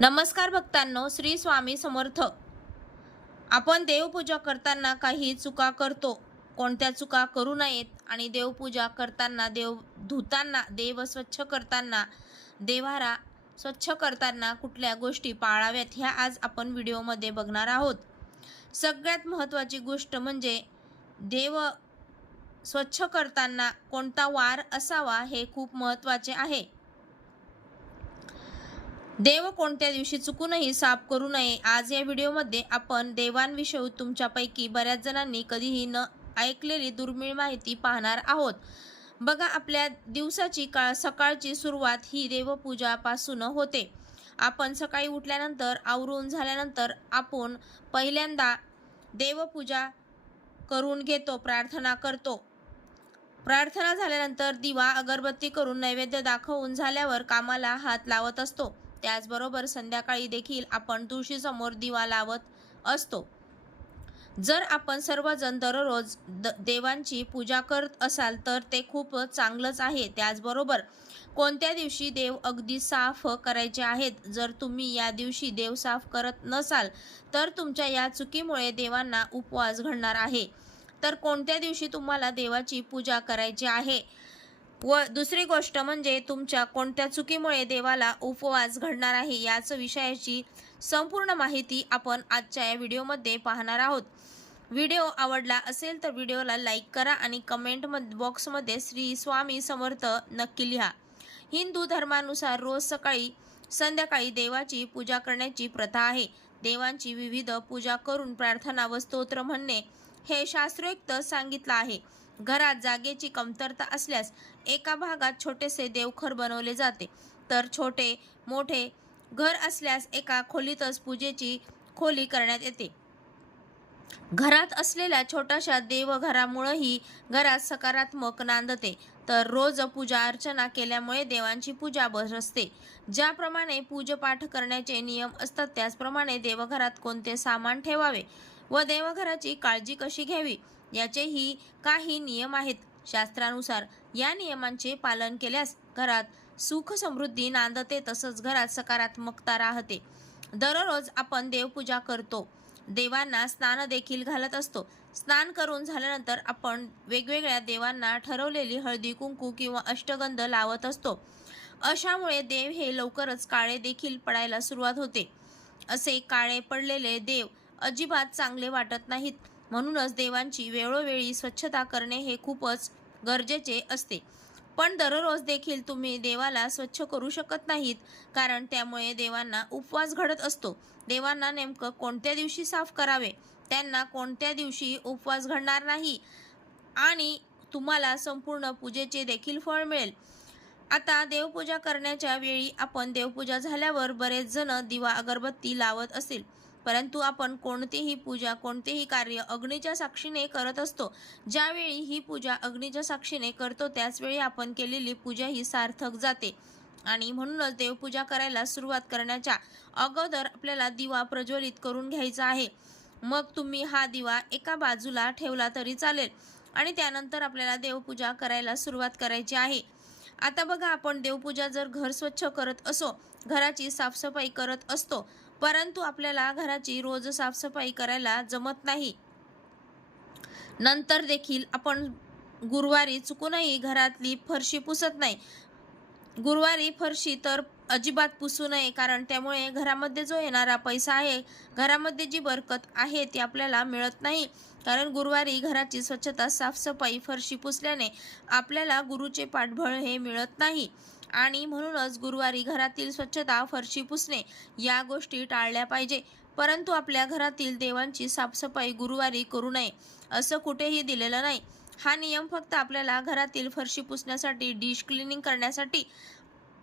नमस्कार भक्तांनो, श्री स्वामी समर्थ. आपण देवपूजा करताना काही चुका करतो. कोणत्या चुका करू नयेत आणि देवपूजा करताना, देव धुताना, देव स्वच्छ करताना, देव्हारा स्वच्छ करताना कुठल्या गोष्टी पाळाव्यात ह्या आज आपण व्हिडिओमध्ये बघणार आहोत. सगळ्यात महत्त्वाची गोष्ट म्हणजे देव स्वच्छ करताना कोणता वार असावा हे खूप महत्त्वाचे आहे. देव कोणत्या दिवशी चुकूनही साफ करू नये. आज या व्हिडिओमध्ये आपण देवांविषयी तुमच्यापैकी बऱ्याच जणांनी कधीही न ऐकलेली दुर्मिळ माहिती पाहणार आहोत. बघा, आपल्या दिवसाची सकाळची सुरुवात ही देवपूजापासून होते. आपण सकाळी उठल्यानंतर आवरून झाल्यानंतर आपण पहिल्यांदा देवपूजा करून घेतो, प्रार्थना करतो. प्रार्थना झाल्यानंतर दिवा अगरबत्ती करून नैवेद्य दाखवून झाल्यावर कामाला हात लावत असतो. त्याचबरोबर संध्याकाळी देखील आपण तुळशीसमोर दिवा लावत असतो. जर आपण सर्वजण दररोज देवांची पूजा करत असाल तर ते खूप चांगलंच आहे. त्याचबरोबर कोणत्या दिवशी देव अगदी साफ करायचे आहेत. जर तुम्ही या दिवशी देव साफ करत नसाल तर तुमच्या या चुकीमुळे देवांना उपवास घडणार आहे. तर कोणत्या दिवशी तुम्हाला देवाची पूजा करायची आहे व दुसरी गोष्ट म्हणजे तुमच्या कोणत्या चुकीमुळे देवाला उपवास घडणार आहे याच विषयाची संपूर्ण माहिती आपण आजच्या या व्हिडिओमध्ये पाहणार आहोत. व्हिडिओ आवडला असेल तर व्हिडिओला लाईक करा आणि कमेंट बॉक्समध्ये श्री स्वामी समर्थ नक्की लिहा. हिंदू धर्मानुसार रोज सकाळी संध्याकाळी देवाची पूजा करण्याची प्रथा आहे. देवांची विविध पूजा करून प्रार्थना व स्तोत्र म्हणणे हे शास्त्रोक्त सांगितलं आहे. घरात जागेची कमतरता असल्यास एका भागात छोटेसे देवघर बनवले जाते, तर छोटे मोठे घर असल्यास एका खोलीतच पूजेची खोली करण्यात येते. घरात असलेल्या छोट्याशा देवघरामुळेही घरात सकारात्मक नांदते. तर रोज पूजा अर्चना केल्यामुळे देवांची पूजा बसते. ज्याप्रमाणे पूजपाठ करण्याचे नियम असतात त्याचप्रमाणे देवघरात कोणते सामान ठेवावे व देवघराची काळजी कशी घ्यावी याचेही काही नियम आहेत. शास्त्रानुसार या नियमांचे पालन केल्यास घरात सुख समृद्धी नांदते, तसंच घरात सकारात्मकता राहते. दररोज आपण देवपूजा करतो, देवांना स्नान देखील घालत असतो. स्नान करून झाल्यानंतर आपण वेगवेगळ्या देवांना ठरवलेली हळदी कुंकू किंवा अष्टगंध लावत असतो. अशामुळे देव हे लवकरच काळे देखील पडायला सुरुवात होते. असे काळे पडलेले देव अजिबात चांगले वाटत नाहीत. म्हणूनच देवांची वेळोवेळी स्वच्छता करणे हे खूपच गरजेचे असते. पण दररोज देखील तुम्ही देवाला स्वच्छ करू शकत नाहीत, कारण त्यामुळे देवांना उपवास घडत असतो. देवांना नेमकं कोणत्या दिवशी साफ करावे, त्यांना कोणत्या दिवशी उपवास घडणार नाही आणि तुम्हाला संपूर्ण पूजेचे देखील फळ मिळेल. आता देवपूजा करण्याच्या वेळी आपण देवपूजा झाल्यावर बरेच जण दिवा अगरबत्ती लावत असेल, परंतु आपण कोणतीही पूजा कोणतेही कार्य अग्नीच्या साक्षीने करत असतो. ज्यावेळी ही पूजा अग्नीच्या साक्षीने करतो त्याचवेळी आपण केलेली पूजा ही सार्थक जाते. आणि म्हणूनच देवपूजा करायला सुरुवात करण्याच्या अगोदर आपल्याला दिवा प्रज्वलित करून घ्यायचा आहे. मग तुम्ही हा दिवा एका बाजूला ठेवला तरी चालेल आणि त्यानंतर आपल्याला देवपूजा करायला सुरुवात करायची आहे. आता बघा, आपण देवपूजा जर घर स्वच्छ करत असो, घराची साफसफाई करत असतो, परंतु आपल्याला घराची रोज साफसफाई करायला जमत नाही. नंतर देखील आपण गुरुवारी चुकूनही घरातली फरशी पुसत नाही. गुरुवारी फरशी तर अजिबात पुसू नये, कारण त्यामुळे घरामध्ये जो येणारा पैसा आहे, घरामध्ये जी बरकत आहे ती आपल्याला मिळत नाही. कारण गुरुवारी घराची स्वच्छता साफसफाई फरशी पुसल्याने आपल्याला गुरुचे पाठबळ हे मिळत नाही आणि म्हणूनच गुरुवारी घरातील स्वच्छता फरशी पुसणे या गोष्टी टाळल्या पाहिजे. परंतु आपल्या घरातील देवांची साफसफाई गुरुवारी करू नये असं कुठेही दिलेलं नाही. हा नियम फक्त आपल्याला घरातील फरशी पुसण्यासाठी, डिश क्लिनिंग करण्यासाठी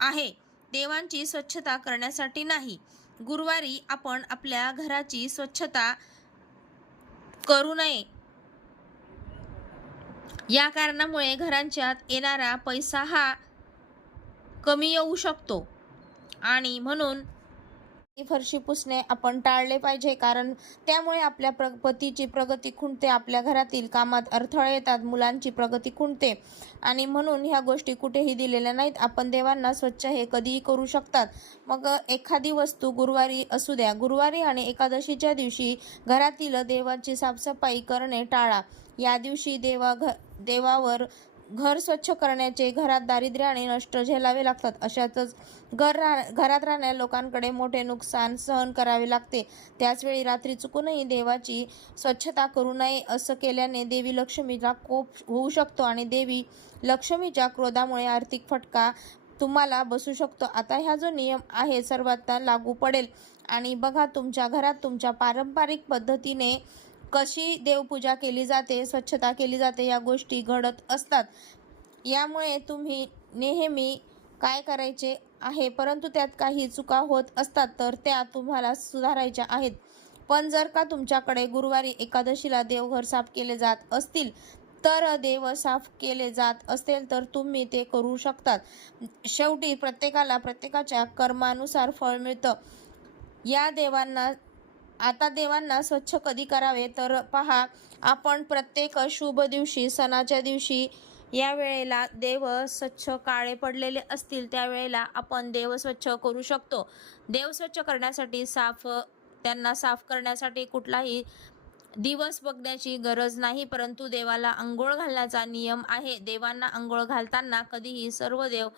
आहे, देवांची स्वच्छता करण्यासाठी नाही. गुरुवारी आपण आपल्या घराची स्वच्छता करू नये. या कारणामुळे घरांच्यात येणारा पैसा हा कमी येऊ शकतो आणि म्हणून ती फरशी पुसणे आपण टाळले पाहिजे, कारण त्यामुळे आपल्या पतीची प्रगती खुंटते, आपल्या घरातील कामात अडथळे येतात, मुलांची प्रगती खुंटते आणि म्हणून ह्या गोष्टी कुठेही दिलेल्या नाहीत. आपण देवांना स्वच्छ हे कधीही करू शकतात. मग एखादी वस्तू गुरुवारी असू द्या, गुरुवारी आणि एकादशीच्या दिवशी घरातील देवाची साफसफाई करणे टाळा. या दिवशी देवावर घर स्वच्छ करण्याचे घरात दारिद्र्य आणि नष्ट झेलावे लागतात. अशातच घरात राहणाऱ्या लोकांकडे मोठे नुकसान सहन करावे लागते. त्याचवेळी रात्री चुकूनही देवाची स्वच्छता करू नये. असं केल्याने देवी लक्ष्मीला कोप होऊ शकतो आणि देवी लक्ष्मीच्या क्रोधामुळे आर्थिक फटका तुम्हाला बसू शकतो. आता हा जो नियम आहे सर्वांना लागू पडेल. आणि बघा, तुमच्या घरात तुमच्या पारंपरिक पद्धतीने कशी देवपूजा केली जाते, स्वच्छता केली जाते, या गोष्टी घडत असतात. यामुळे तुम्ही नेहमी काय करायचे आहे, परंतु त्यात काही चुका होत असतात तर त्या तुम्हाला सुधारायच्या आहेत. पण जर का तुमच्याकडे गुरुवारी एकादशीला देवघर साफ केले जात असतील, तर देव साफ केले जात असेल तर तुम्ही ते करू शकतात. शेवटी प्रत्येकाला प्रत्येकाच्या कर्मानुसार फळ मिळतं. आता देवांना स्वच्छ कधी करावे तर पहा, आपण प्रत्येक शुभ दिवशी, सणाच्या दिवशी या वेळेला देव स्वच्छ काळे पडलेले असतील त्यावेळेला आपण देव स्वच्छ करू शकतो. देव स्वच्छ करण्यासाठी त्यांना साफ करण्यासाठी कुठलाही दिवस बघण्याची गरज नाही, परंतु देवाला अंघोळ घालण्याचा नियम आहे. देवांना अंघोळ घालताना कधीही सर्व देव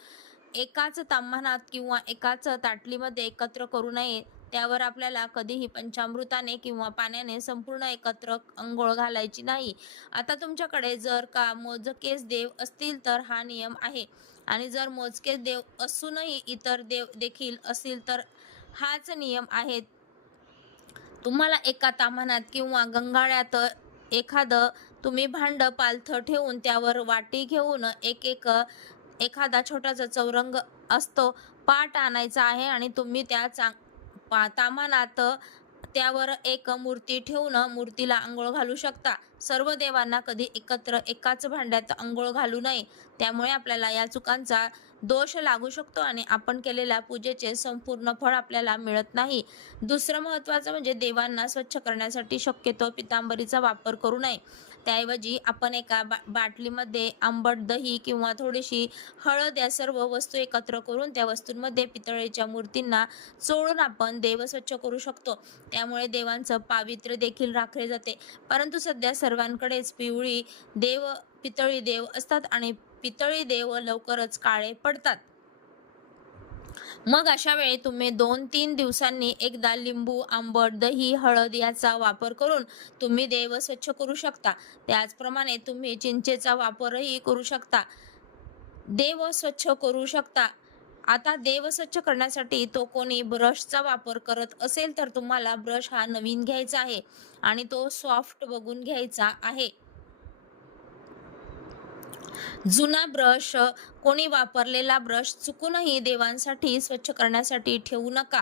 एकाच ताम्हाणात किंवा एकाच ताटलीमध्ये एकत्र करू नये. त्यावर आपल्याला कधीही पंचामृताने किंवा पाण्याने संपूर्ण एकत्र अंघोळ घालायची नाही. आता तुमच्याकडे जर का मोजकेच देव असतील तर हा नियम आहे, आणि जर मोजकेच देव असूनही इतर देव देखील असतील तर हाच नियम आहे. तुम्हाला एका ताम्हाणात किंवा गंगाळ्यात एखादं तुम्ही भांड पालथं ठेवून त्यावर वाटी घेऊन एखादा छोटासा चौरंग असतो पाट आणायचा आहे आणि तुम्ही त्या ताम्हाणात त्यावर एक मूर्ती ठेवून मूर्तीला अंघोळ घालू शकता. सर्व देवांना कधी एकत्र एकाच भांड्यात अंघोळ घालू नये. त्यामुळे आपल्याला या चुकांचा दोष लागू शकतो आणि आपण केलेल्या पूजेचे संपूर्ण फळ आपल्याला मिळत नाही. दुसरं महत्त्वाचं म्हणजे देवांना स्वच्छ करण्यासाठी शक्यतो पितांबरीचा वापर करू नये. त्याऐवजी आपण एका बाटलीमध्ये आंबट दही किंवा थोडीशी हळद या सर्व वस्तू एकत्र करून त्या वस्तूंमध्ये पितळेच्या मूर्तींना चोळून आपण देव स्वच्छ करू शकतो. त्यामुळे देवांचं पावित्र्य देखील राखले जाते. परंतु सध्या सर्वांकडेच पितळी देव असतात आणि पितळी देव लवकरच काळे पडतात. मग अशा वेळी तुम्ही 2-3 दिवसांनी एकदा लिंबू, आंबट, दही, हळद याचा वापर करून तुम्ही देव स्वच्छ करू शकता. त्याचप्रमाणे तुम्ही चिंचेचा वापरही करू शकता. देव स्वच्छ करू शकता. आता देव स्वच्छ करण्यासाठी तो कोणी ब्रशचा वापर करत असेल तर तुम्हाला ब्रश हा नवीन घ्यायचा आहे आणि तो सॉफ्ट बघून घ्यायचा आहे. जुना ब्रश, कोणी वापरलेला ब्रश चुकूनही देवांसाठी स्वच्छ करण्यासाठी ठेवू नका.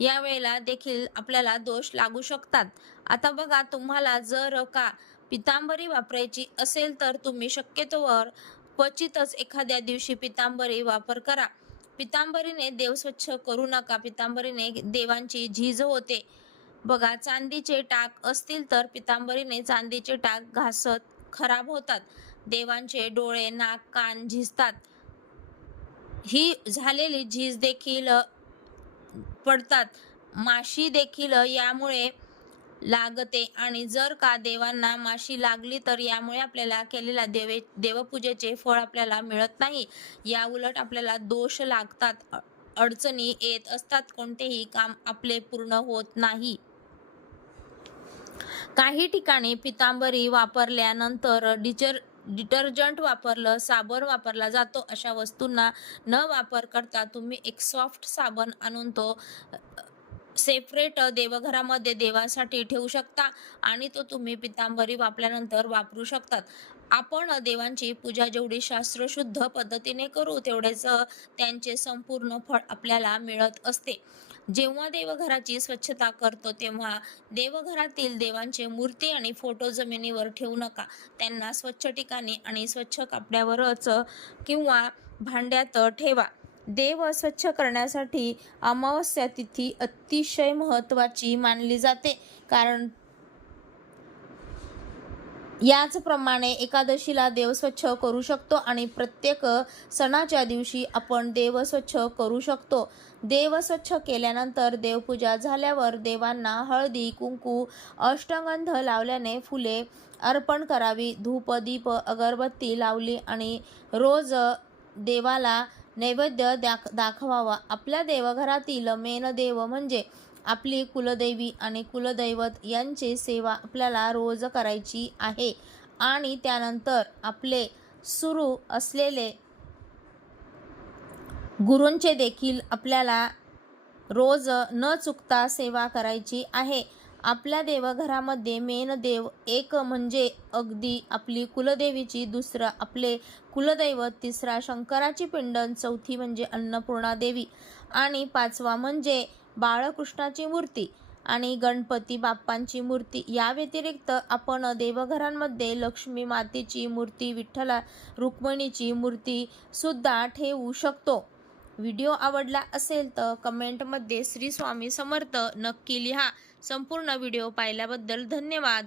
या वेळेला देखील आपल्याला दोष लागू शकतात. आता बघा, तुम्हाला जर का पितांबरी वापरायची असेल तर तुम्ही शक्यतोवर क्वचितच एखाद्या दिवशी पितांबरी वापर करा. पितांबरीने देव स्वच्छ करू नका. पितांबरीने देवांची झीज होते. बघा, चांदीचे टाक असतील तर पितांबरीने चांदीचे टाक घासत खराब होतात. देवांचे डोळे, नाक, कान झिजतात. ही झालेली झीज देखील पडतात. माशी देखील यामुळे लागते आणि जर का देवांना माशी लागली तर यामुळे आपल्याला केलेल्या देवपूजेचे फळ आपल्याला मिळत नाही. या उलट आपल्याला दोष लागतात, अडचणी येत असतात, कोणतेही काम आपले पूर्ण होत नाही. काही ठिकाणी पितांबरी वापरल्यानंतर डिटर्जंट वापरलं, साबण वापरला जातो. अशा वस्तूंना न वापर करता तुम्ही एक सॉफ्ट साबण आणून तो सेपरेट देवघरामध्ये देवासाठी ठेवू शकता आणि तो तुम्ही पितांबरी वापरल्यानंतर वापरू शकतात. आपण देवांची पूजा जेवढी शास्त्रशुद्ध पद्धतीने करू तेवढेच त्यांचे संपूर्ण फळ आपल्याला मिळत असते. जेव्हा देवघराची स्वच्छता करतो तेव्हा देवघरातील देवांचे मूर्ती आणि फोटो जमिनीवर ठेवू नका. त्यांना स्वच्छ ठिकाणी आणि स्वच्छ कपड्यावरच किंवा भांड्यात ठेवा. देव स्वच्छ करण्यासाठी अमावस्या तिथी अतिशय महत्त्वाची मानली जाते, कारण याचप्रमाणे एकादशीला देव स्वच्छ करू शकतो आणि प्रत्येक सणाच्या दिवशी आपण देव स्वच्छ करू शकतो. देव स्वच्छ केल्यानंतर देवपूजा झाल्यावर देवांना हळदी कुंकू अष्टगंध लावल्याने फुले अर्पण करावी. धूप दीप अगरबत्ती लावली आणि रोज देवाला नैवेद्य दाखवावा. आपल्या देवघरातील मेन देव म्हणजे आपली कुलदेवी आणि कुलदैवत यांची सेवा आपल्याला रोज करायची आहे आणि त्यानंतर आपले सुरू असलेले गुरूंचे देखील आपल्याला रोज न चुकता सेवा करायची आहे. आपल्या देवघरामध्ये मेन देव एक म्हणजे अगदी आपली कुलदेवीची, दुसरं आपले कुलदैवत, तिसरा शंकराची पिंड, चौथी म्हणजे अन्नपूर्णा देवी आणि पाचवा म्हणजे बाळकृष्णाची मूर्ती आणि गणपती बाप्पांची मूर्ती. या व्यतिरिक्त आपण देवघरांमध्ये लक्ष्मी मातेची मूर्ती, विठ्ठला रुक्मिणीची मूर्ती सुद्धा ठेवू शकतो. व्हिडिओ आवडला असेल तर कमेंटमध्ये श्री स्वामी समर्थ नक्की लिहा. संपूर्ण व्हिडिओ पाहिल्याबद्दल धन्यवाद.